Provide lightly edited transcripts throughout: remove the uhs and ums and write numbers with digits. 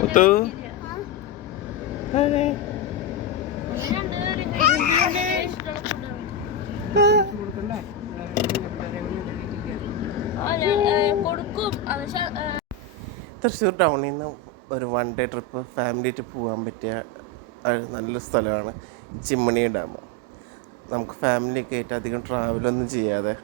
മുത്തു തൃശ്ശൂർ ടൗണിൽ നിന്ന് ഒരു 1 ഡേ ട്രിപ്പ് ഫാമിലി ട്രിപ്പ് പോകാൻ പറ്റിയ നല്ലൊരു സ്ഥലമാണ് ചിമ്മിണി ഡാം. നമുക്ക് ഫാമിലിയൊക്കെ ആയിട്ട് അധികം ട്രാവലൊന്നും ചെയ്യാതെ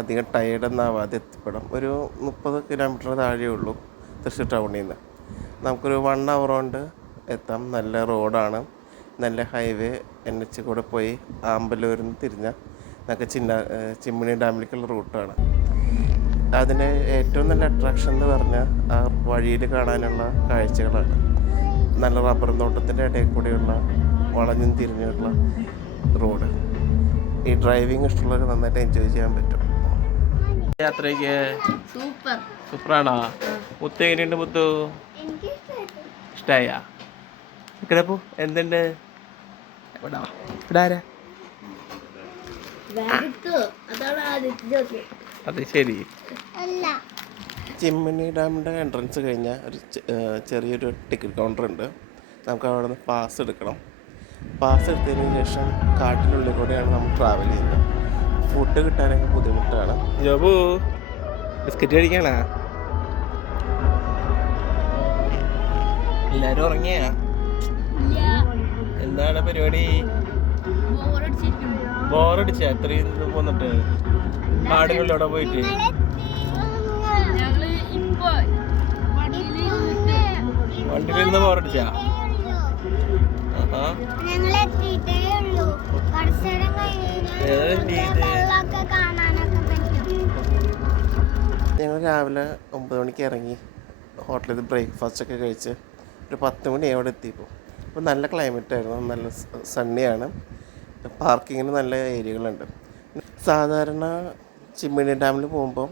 അധികം ടയേർഡൊന്നും ആവാതെ എത്തിപ്പെടാം. ഒരു 30 കിലോമീറ്റർ താഴെ ഉള്ളൂ തൃശ്ശൂർ ടൗണിൽ നിന്ന്. നമുക്കൊരു 1 hour കൊണ്ട് എത്താം. നല്ല റോഡാണ്, നല്ല ഹൈവേ NH കൂടെ പോയി ആമ്പലൂരിൽ നിന്ന് തിരിഞ്ഞാൽ നമുക്ക് ചിമ്മിണി ഡാമിലേക്കുള്ള റൂട്ടാണ്. അതിൻ്റെ ഏറ്റവും നല്ല അട്രാക്ഷൻ എന്ന് പറഞ്ഞാൽ ആ വഴിയിൽ കാണാനുള്ള കാഴ്ചകളാണ്. നല്ല റബ്ബർ തോട്ടത്തിൻ്റെ ഇടയിൽ കൂടെയുള്ള വളഞ്ഞും തിരിഞ്ഞുള്ള റോഡ്. ഈ ഡ്രൈവിംഗ് ഇഷ്ടമുള്ളവർ നന്നായിട്ട് എൻജോയ് ചെയ്യാൻ പറ്റും. യാത്രയ്ക്ക് സൂപ്പറാണോ? മുത്തു എങ്ങനെയുണ്ട്? മുത്തു ഇഷ്ടായ? കിടപ്പു എന്തുണ്ട്? ഇവിടെ അത് ശരി. ചിമ്മിണി ഡാമിൻ്റെ എൻട്രൻസ് കഴിഞ്ഞാൽ ഒരു ചെറിയൊരു ടിക്കറ്റ് കൗണ്ടർ ഉണ്ട്. നമുക്ക് അവിടെ നിന്ന് പാസ് എടുക്കണം. പാസ് എടുത്തതിന് ശേഷം കാട്ടിനുള്ളിൽ കൂടെയാണ് നമ്മൾ ട്രാവൽ ചെയ്യുന്നത്. ഫുഡ് കിട്ടാനൊക്കെ ബുദ്ധിമുട്ടാണ്. ജോബു ബിസ്ക്കറ്റ് കഴിക്കണ? എല്ലാരും ഉറങ്ങിയ? എന്താണ് പരിപാടി? ബോറടിച്ച? എത്രയും പോന്നിട്ട് കാടിനുള്ളിൽ അവിടെ പോയിട്ട് വണ്ടിയിൽ നിന്ന് ബോറടിച്ച? ഞങ്ങൾ രാവിലെ 9 മണിക്ക് ഇറങ്ങി ഹോട്ടലിൽ നിന്ന് ബ്രേക്ക്ഫാസ്റ്റ് ഒക്കെ കഴിച്ച് ഒരു 10 മണി അവിടെ എത്തിയപ്പോൾ. അപ്പോൾ നല്ല ക്ലൈമറ്റ് ആയിരുന്നു, നല്ല സണ്ണിയാണ്. പാർക്കിങ്ങിന് നല്ല ഏരിയകളുണ്ട്. സാധാരണ ചിമ്മിണി ഡാമിൽ പോകുമ്പം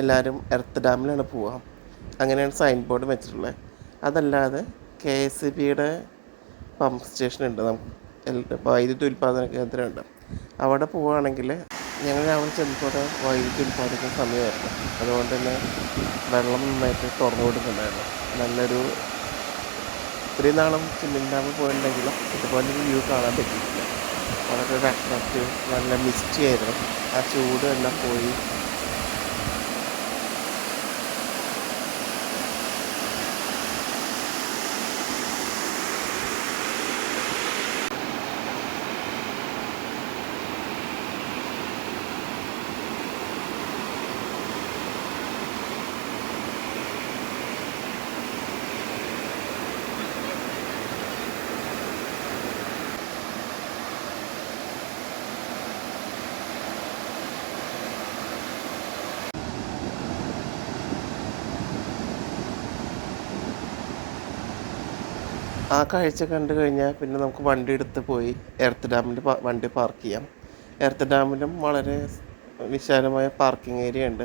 എല്ലാവരും എർത്ത് ഡാമിലാണ് പോവുക. അങ്ങനെയാണ് സൈൻ ബോർഡ് വെച്ചിട്ടുള്ളത്. അതല്ലാതെ KSEBയുടെ പമ്പ് സ്റ്റേഷനുണ്ട്, നമുക്ക് വൈദ്യുതി ഉൽപ്പാദന കേന്ദ്രമുണ്ട്. അവിടെ പോവുകയാണെങ്കിൽ ഞങ്ങൾ അവിടെ ചെന്നപ്പോൾ വൈദ്യുതി ഉൽപ്പാദിക്കുന്ന സമയമായിരുന്നു. അതുകൊണ്ട് തന്നെ വെള്ളം നന്നായിട്ട് തുറന്നു കൊടുക്കുന്നുണ്ടായിരുന്നു. നല്ലൊരു ഇത്രയും നാളും ചിമ്മിണി ഡാമിൽ പോയിട്ടുണ്ടെങ്കിലും ഇതുപോലൊരു വ്യൂ കാണാൻ പറ്റിയിട്ടില്ല. വളരെ ഒരു അട്രാക്റ്റീവ്, നല്ല മിസ്റ്റി ആയിരുന്നു. ആ ചൂട് എല്ലാം പോയി. ആ കാഴ്ച കണ്ടു കഴിഞ്ഞാൽ പിന്നെ നമുക്ക് വണ്ടി എടുത്ത് പോയി എർത്ത് ഡാമിൽ വണ്ടി പാർക്ക് ചെയ്യാം. എർത്ത് ഡാമിലും വളരെ വിശാലമായ പാർക്കിംഗ് ഏരിയ ഉണ്ട്.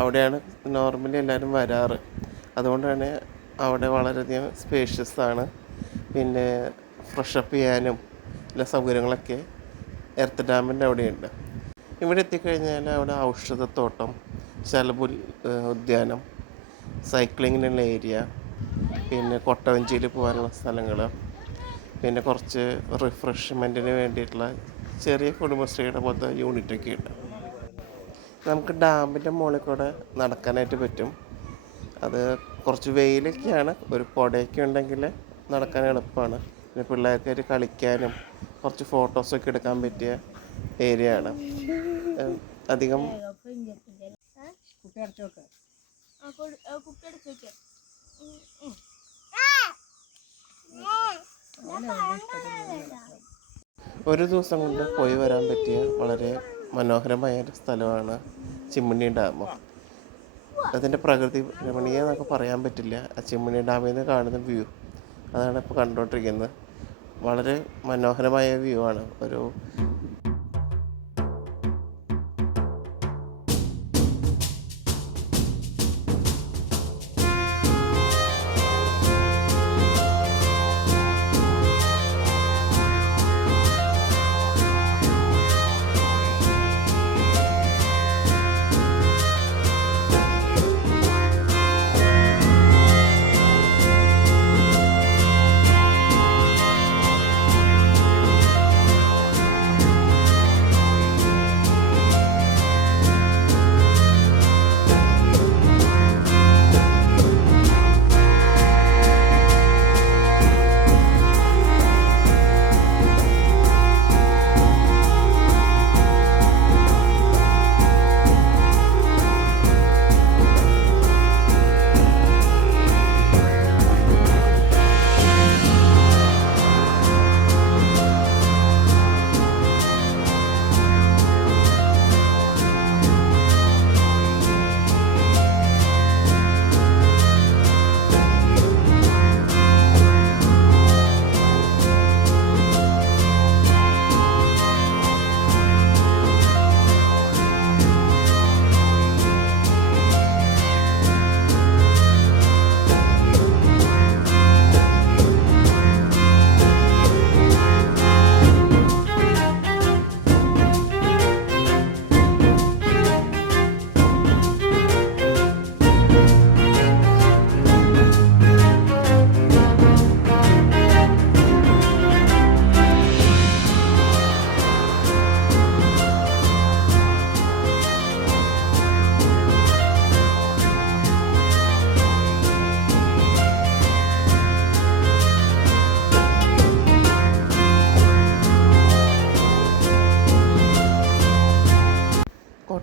അവിടെയാണ് നോർമലി എല്ലാവരും വരാറ്. അതുകൊണ്ടാണ് അവിടെ വളരെയധികം സ്പേഷ്യസ് ആണ്. പിന്നെ ഫ്രഷപ്പ് ചെയ്യാനും എല്ലാ സൗകര്യങ്ങളൊക്കെ എർത്ത് ഡാമിൻ്റെ അവിടെയുണ്ട്. ഇവിടെ എത്തിക്കഴിഞ്ഞാൽ അവിടെ ഔഷധത്തോട്ടം, ശലഭ ഉദ്യാനം, സൈക്ലിങ്ങിനുള്ള ഏരിയ, പിന്നെ കൊട്ടവഞ്ചിയിൽ പോകാനുള്ള സ്ഥലങ്ങൾ, പിന്നെ കുറച്ച് റിഫ്രഷ്മെൻറ്റിന് വേണ്ടിയിട്ടുള്ള ചെറിയ കുടുംബശ്രീയുടെ പോലത്തെ യൂണിറ്റൊക്കെ ഉണ്ട്. നമുക്ക് ഡാമിൻ്റെ മുകളിൽ കൂടെ നടക്കാനായിട്ട് പറ്റും. അത് കുറച്ച് വെയിലൊക്കെയാണ്. ഒരു കുടയൊക്കെ ഉണ്ടെങ്കിൽ നടക്കാൻ എളുപ്പമാണ്. പിന്നെ പിള്ളേർക്കായിട്ട് കളിക്കാനും കുറച്ച് ഫോട്ടോസൊക്കെ എടുക്കാൻ പറ്റിയ ഏരിയ ആണ്. അധികം ഒരു ദിവസം കൊണ്ട് പോയി വരാൻ പറ്റിയ വളരെ മനോഹരമായ ഒരു സ്ഥലമാണ് ചിമ്മിണി ഡാം. അതിൻ്റെ പ്രകൃതി രമണീയം എന്നൊക്കെ പറയാൻ പറ്റില്ല. ആ ചിമ്മിണി ഡാമിൽ നിന്ന് കാണുന്ന വ്യൂ അതാണ് ഇപ്പോൾ കണ്ടുകൊണ്ടിരിക്കുന്നത്. വളരെ മനോഹരമായ വ്യൂ ആണ്. ഒരു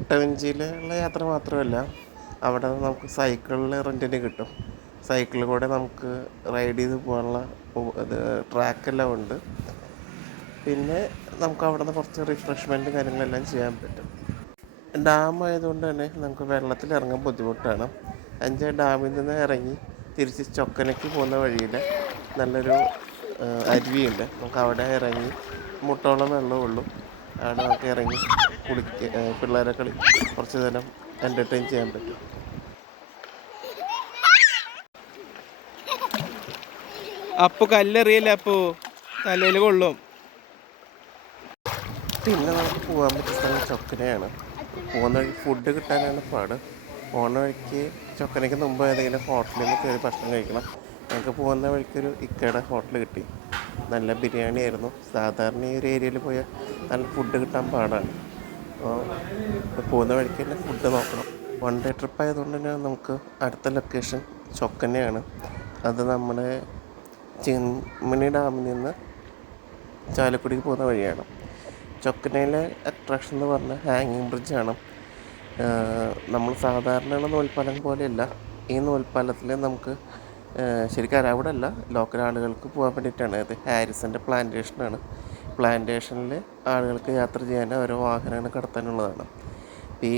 കുട്ടവഞ്ചിയിലുള്ള യാത്ര മാത്രമല്ല, അവിടെ നമുക്ക് സൈക്കിളിൽ റെൻറ്റിന് കിട്ടും. സൈക്കിളിൽ കൂടെ നമുക്ക് റൈഡ് ചെയ്ത് പോകാനുള്ള ഇത് ട്രാക്കെല്ലാം ഉണ്ട്. പിന്നെ നമുക്ക് അവിടെ നിന്ന് കുറച്ച് റിഫ്രഷ്മെൻറ്റ് കാര്യങ്ങളെല്ലാം ചെയ്യാൻ പറ്റും. ഡാം ആയതുകൊണ്ട് തന്നെ നമുക്ക് വെള്ളത്തിൽ ഇറങ്ങാൻ ബുദ്ധിമുട്ടാണ്. ഡാമിൽ നിന്ന് ഇറങ്ങി തിരിച്ച് ചൊക്കനയ്ക്ക് പോകുന്ന വഴിയിൽ നല്ലൊരു അരുവിയുണ്ട്. നമുക്ക് അവിടെ ഇറങ്ങി മുട്ടോളം വെള്ളമേ ഉള്ളൂ. അവിടെ നമുക്ക് ഇറങ്ങി പിള്ളേരെ കുറച്ച് നേരം എൻ്റർടൈൻ ചെയ്യാൻ പറ്റും. അപ്പു കല്ലെറിയല്ലേ, അപ്പു തലയിൽ കൊള്ളും. പിന്നെ നമുക്ക് പോകാൻ പറ്റിയ സ്ഥലം ചൊക്കനയാണ്. പോകുന്ന വഴി ഫുഡ് കിട്ടാനാണ് പാട്. പോകുന്ന വഴിക്ക് ചൊക്കനയ്ക്ക് മുമ്പ് ഏതെങ്കിലും ഹോട്ടലിൽ നിന്ന് കയറി ഭക്ഷണം കഴിക്കണം. ഞങ്ങൾക്ക് പോകുന്ന വഴിക്കൊരു ഇക്കയുടെ ഹോട്ടൽ കിട്ടി. നല്ല ബിരിയാണി ആയിരുന്നു. സാധാരണ ഈ ഒരു ഏരിയയിൽ പോയാൽ നല്ല ഫുഡ് കിട്ടാൻ പാടാണ്. അപ്പോൾ പോകുന്ന വഴിക്ക് തന്നെ ഫുഡ് നോക്കണം. വൺ ഡേ ട്രിപ്പ് ആയതുകൊണ്ട് തന്നെ നമുക്ക് അടുത്ത ലൊക്കേഷൻ ചൊക്കനയാണ്. അത് നമ്മുടെ ചിമ്മിനി ഡാമിൽ നിന്ന് ചാലക്കുടിക്ക് പോകുന്ന വഴിയാണ്. ചൊക്കനയിലെ അട്രാക്ഷൻ എന്ന് പറഞ്ഞാൽ ഹാങ്ങിങ് ബ്രിഡ്ജാണ്. നമ്മൾ സാധാരണയുള്ള നൂൽപ്പാലം പോലെയല്ല. ഈ നൂൽപ്പാലത്തിൽ നമുക്ക് ശരിക്കും അവിടെ അല്ല, ലോക്കൽ ആളുകൾക്ക് പോകാൻ വേണ്ടിയിട്ടാണ്. ഇത് ഹാരിസൻ്റെ പ്ലാന്റേഷനാണ്. പ്ലാന്റേഷനിൽ ആളുകൾക്ക് യാത്ര ചെയ്യാൻ ഓരോ വാഹനങ്ങൾ കടത്താനുള്ളതാണ്. ഈ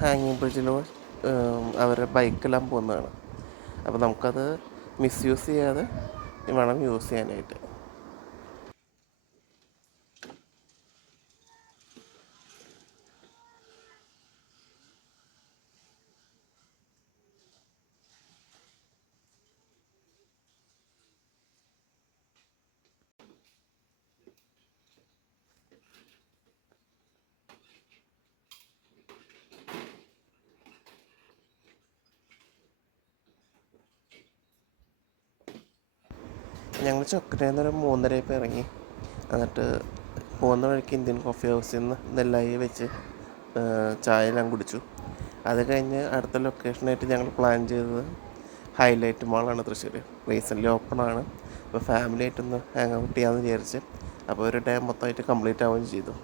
ഹാങ്ങിങ് ബ്രിഡ്ജിലോ അവരുടെ ബൈക്കെല്ലാം പോകുന്നതാണ്. അപ്പോൾ നമുക്കത് മിസ്യൂസ് ചെയ്യാതെ വേണം യൂസ് ചെയ്യാനായിട്ട്. ഞങ്ങൾ ചൊക്കനയിൽ നിന്നൊരു 3:30 ഇറങ്ങി. എന്നിട്ട് പോകുന്ന വഴിക്ക് ഇന്ത്യൻ കോഫി ഹൗസിൽ നിന്ന് നെല്ലായി വെച്ച് ചായ എല്ലാം കുടിച്ചു. അത് കഴിഞ്ഞ് അടുത്ത ലൊക്കേഷനായിട്ട് ഞങ്ങൾ പ്ലാൻ ചെയ്തത് ഹൈലൈറ്റ് മാളാണ് തൃശ്ശൂർ. റീസെൻ്റ്ലി ഓപ്പണാണ്. അപ്പോൾ ഫാമിലി ആയിട്ടൊന്ന് ഹാങ് ഔട്ട് ചെയ്യാമെന്ന് വിചാരിച്ച്. അപ്പോൾ ഒരു ഡേ മൊത്തമായിട്ട് കംപ്ലീറ്റ് ആവുകയും ചെയ്തു.